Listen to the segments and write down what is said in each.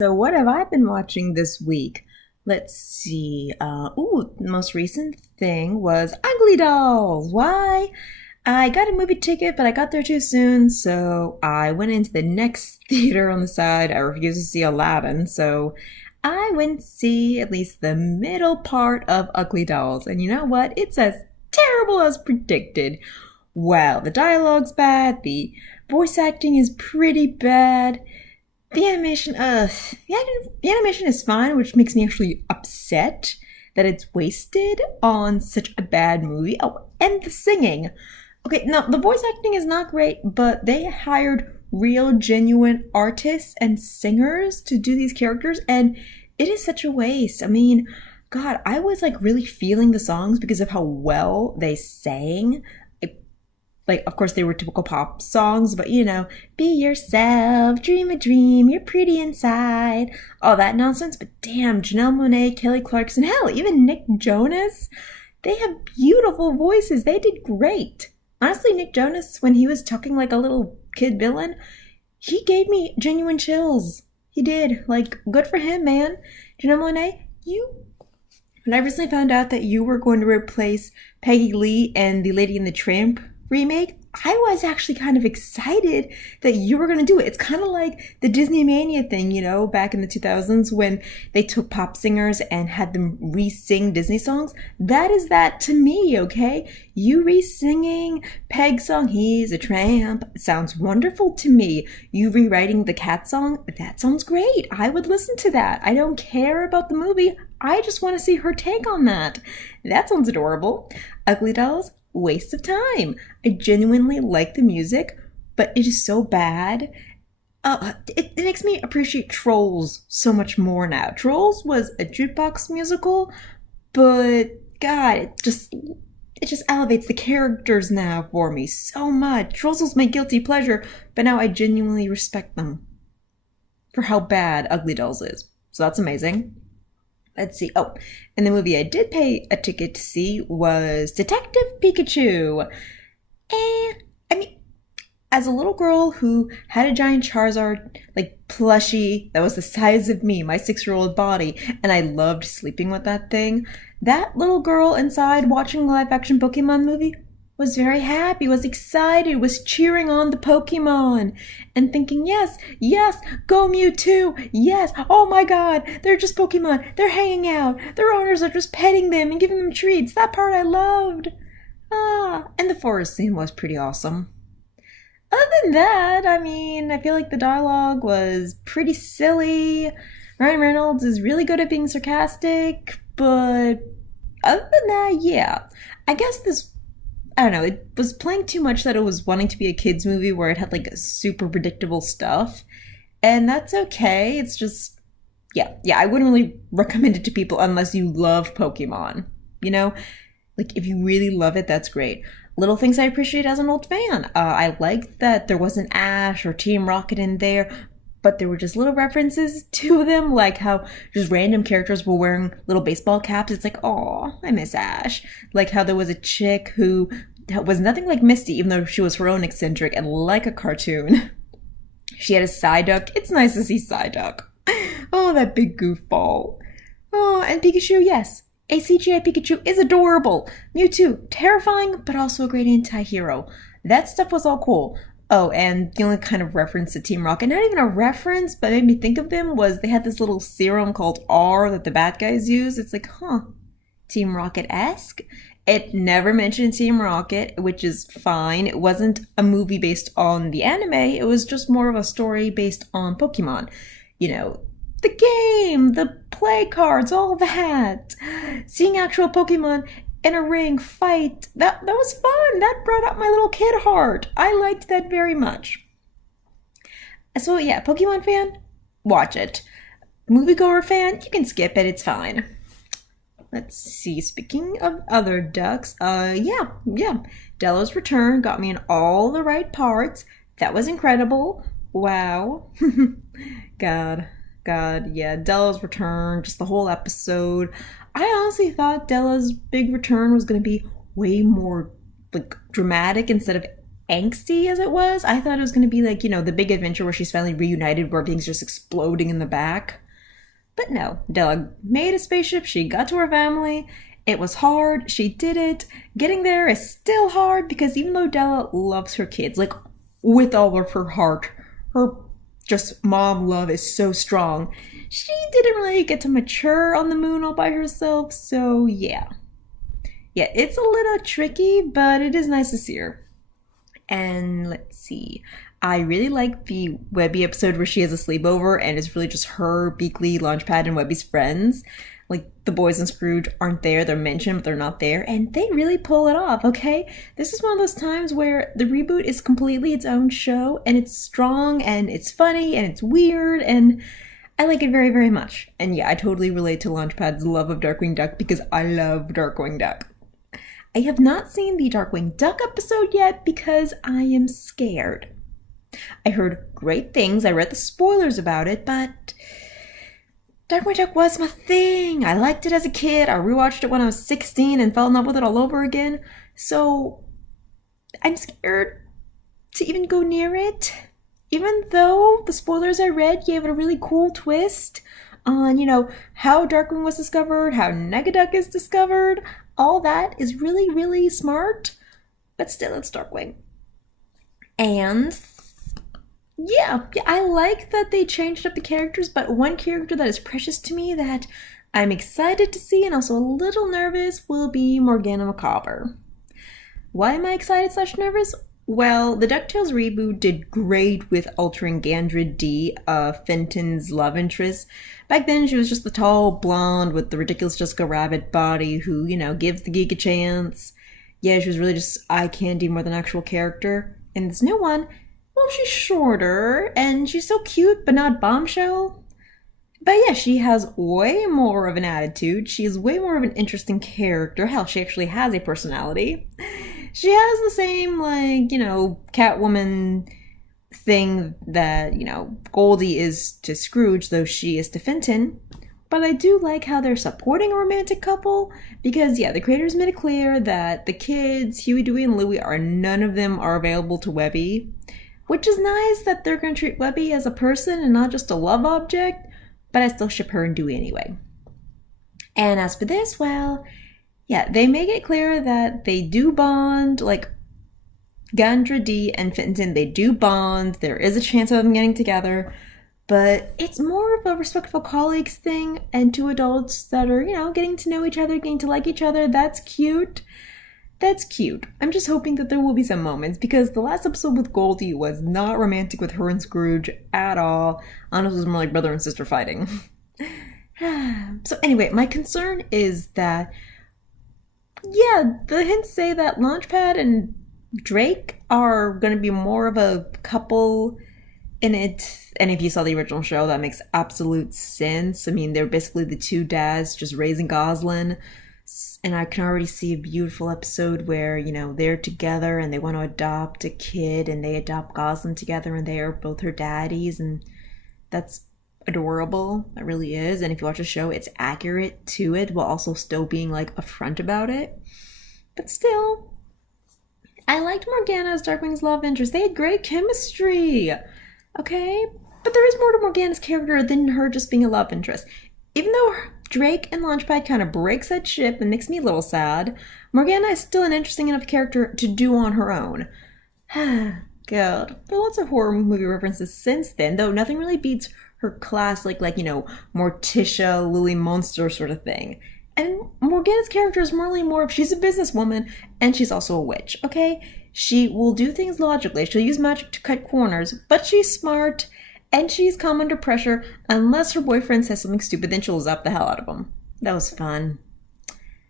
So what have I been watching this week? Let's see. The most recent thing was Uglydolls. Why? I got a movie ticket, but I got there too soon, so I went into the next theater on the side. I refused to see Aladdin, so I went to see at least the middle part of Uglydolls. And you know what? It's as terrible as predicted. Wow, the dialogue's bad, the voice acting is pretty bad. The animation, the animation is fine, which makes me actually upset that it's wasted on such a bad movie. Oh, and the singing. Okay, no, the voice acting is not great, but they hired real, genuine artists and singers to do these characters, and it is such a waste. I mean, God, I was like really feeling the songs because of how well they sang. Like, of course, they were typical pop songs, but be yourself, dream a dream, you're pretty inside, all that nonsense. But damn, Janelle Monáe, Kelly Clarkson, hell, even Nick Jonas, they have beautiful voices. They did great. Honestly, Nick Jonas, when he was talking like a little kid villain, he gave me genuine chills. He did. Like, good for him, man. Janelle Monáe, when I recently found out that you were going to replace Peggy Lee and the Lady and the Tramp remake, I was actually kind of excited that you were going to do it. It's kind of like the Disney Mania thing, back in the 2000s when they took pop singers and had them re-sing Disney songs. That is that to me, okay? You re-singing Peg's song, He's a Tramp, sounds wonderful to me. You rewriting the Cat song, that sounds great. I would listen to that. I don't care about the movie. I just want to see her take on that. That sounds adorable. Uglydolls, waste of time. I genuinely like the music, but it is so bad. It makes me appreciate Trolls so much more now. Trolls was a jukebox musical, but God, it just elevates the characters now for me so much. Trolls was my guilty pleasure, but now I genuinely respect them for how bad Uglydolls is. So that's amazing. Let's see. Oh, and the movie I did pay a ticket to see was Detective Pikachu. I mean, as a little girl who had a giant Charizard, like, plushie that was the size of me, my 6-year-old body, and I loved sleeping with that thing, that little girl inside watching a live-action Pokemon movie was very happy, was excited, was cheering on the Pokemon, and thinking, yes, yes, go Mewtwo, yes, oh my god, they're just Pokemon, they're hanging out, their owners are just petting them and giving them treats, that part I loved. And the forest scene was pretty awesome. Other than that, I mean, I feel like the dialogue was pretty silly. Ryan Reynolds is really good at being sarcastic, but other than that, yeah. I guess I don't know, it was playing too much that it was wanting to be a kid's movie where it had like super predictable stuff. And that's okay. It's just, yeah, I wouldn't really recommend it to people unless you love Pokemon. Like if you really love it, that's great. Little things I appreciate as an old fan. I liked that there wasn't Ash or Team Rocket in there, but there were just little references to them, like how just random characters were wearing little baseball caps. It's like, oh, I miss Ash. Like how there was a chick who was nothing like Misty, even though she was her own eccentric and like a cartoon. She had a Psyduck. It's nice to see Psyduck. Oh, that big goofball. Oh, and Pikachu, yes. A CGI Pikachu is adorable. Mewtwo, terrifying, but also a great anti-hero. That stuff was all cool. Oh, and the only kind of reference to Team Rocket, not even a reference, but made me think of them, was they had this little serum called R that the bad guys use. It's like, Team Rocket-esque? It never mentioned Team Rocket, which is fine. It wasn't a movie based on the anime. It was just more of a story based on Pokemon. The game, the play cards, all that. Seeing actual Pokemon in a ring fight, that was fun. That brought up my little kid heart. I liked that very much. So yeah, Pokemon fan, watch it. Moviegoer fan, you can skip it, it's fine. Let's see, speaking of other ducks, yeah. Della's return got me in all the right parts. That was incredible. Wow. God, yeah, Della's return, just the whole episode. I honestly thought Della's big return was going to be way more, like, dramatic instead of angsty as it was. I thought it was going to be like, the big adventure where she's finally reunited, where everything's just exploding in the back. But no, Della made a spaceship, she got to her family. It was hard, she did it. Getting there is still hard because even though Della loves her kids, like with all of her heart, her just mom love is so strong, she didn't really get to mature on the moon all by herself, so yeah. Yeah, it's a little tricky, but it is nice to see her. And let's see. I really like the Webby episode where she has a sleepover and it's really just her, Beakley, Launchpad, and Webby's friends. Like, the boys and Scrooge aren't there, they're mentioned, but they're not there, and they really pull it off, okay? This is one of those times where the reboot is completely its own show, and it's strong, and it's funny, and it's weird, and I like it very, very much. And yeah, I totally relate to Launchpad's love of Darkwing Duck because I love Darkwing Duck. I have not seen the Darkwing Duck episode yet because I am scared. I heard great things, I read the spoilers about it, but Darkwing Duck was my thing. I liked it as a kid. I rewatched it when I was 16 and fell in love with it all over again. So I'm scared to even go near it. Even though the spoilers I read gave it a really cool twist on, how Darkwing was discovered, how Negaduck is discovered. All that is really, really smart. But still, it's Darkwing. And yeah, I like that they changed up the characters, but one character that is precious to me that I'm excited to see and also a little nervous will be Morgana Macabre. Why am I excited / nervous? Well, the Ducktales reboot did great with altering Gandra D, Fenton's love interest. Back then, she was just the tall blonde with the ridiculous Jessica Rabbit body who, gives the geek a chance. Yeah, she was really just eye candy more than actual character. In this new one, well, she's shorter, and she's so cute, but not bombshell. But yeah, she has way more of an attitude. She is way more of an interesting character. Hell, she actually has a personality. She has the same, Catwoman thing that, Goldie is to Scrooge, though she is to Fenton. But I do like how they're supporting a romantic couple, because, yeah, the creators made it clear that the kids, Huey, Dewey, and Louie, none of them are available to Webby. Which is nice that they're going to treat Webby as a person and not just a love object, but I still ship her and Dewey anyway. And as for this, well, yeah, they make it clear that they do bond, like Gandra D and Fenton, they do bond, there is a chance of them getting together, but it's more of a respectful colleagues thing, and two adults that are, getting to know each other, getting to like each other, that's cute. That's cute. I'm just hoping that there will be some moments, because the last episode with Goldie was not romantic with her and Scrooge at all. Honestly, it was more like brother and sister fighting. So anyway, my concern is that, yeah, the hints say that Launchpad and Drake are going to be more of a couple in it. And if you saw the original show, that makes absolute sense. I mean, they're basically the two dads just raising Goslin. And I can already see a beautiful episode where, they're together and they want to adopt a kid and they adopt Goslin together and they are both her daddies, and that's adorable. That really is. And if you watch the show, it's accurate to it while also still being upfront about it. But still, I liked Morgana as Darkwing's love interest. They had great chemistry. Okay? But there is more to Morgana's character than her just being a love interest. Even though Drake and Launchpad kind of breaks that ship and makes me a little sad, Morgana is still an interesting enough character to do on her own. God. There are lots of horror movie references since then, though nothing really beats her classic, Morticia, Lily Monster sort of thing. And Morgana's character is more of she's a businesswoman and she's also a witch, okay? She will do things logically. She'll use magic to cut corners, but she's smart. And she's calm under pressure, unless her boyfriend says something stupid, then she'll zap the hell out of him. That was fun.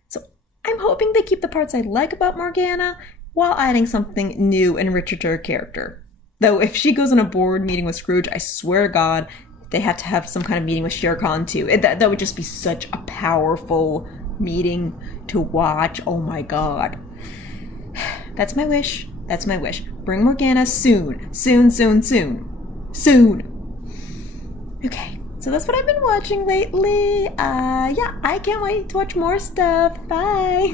So I'm hoping they keep the parts I like about Morgana, while adding something new and richer to her character. Though if she goes on a board meeting with Scrooge, I swear to God, they have to have some kind of meeting with Shere Khan too. That would just be such a powerful meeting to watch. Oh my God. That's my wish. That's my wish. Bring Morgana soon. Soon. Okay, so that's what I've been watching lately. Yeah, I can't wait to watch more stuff. Bye!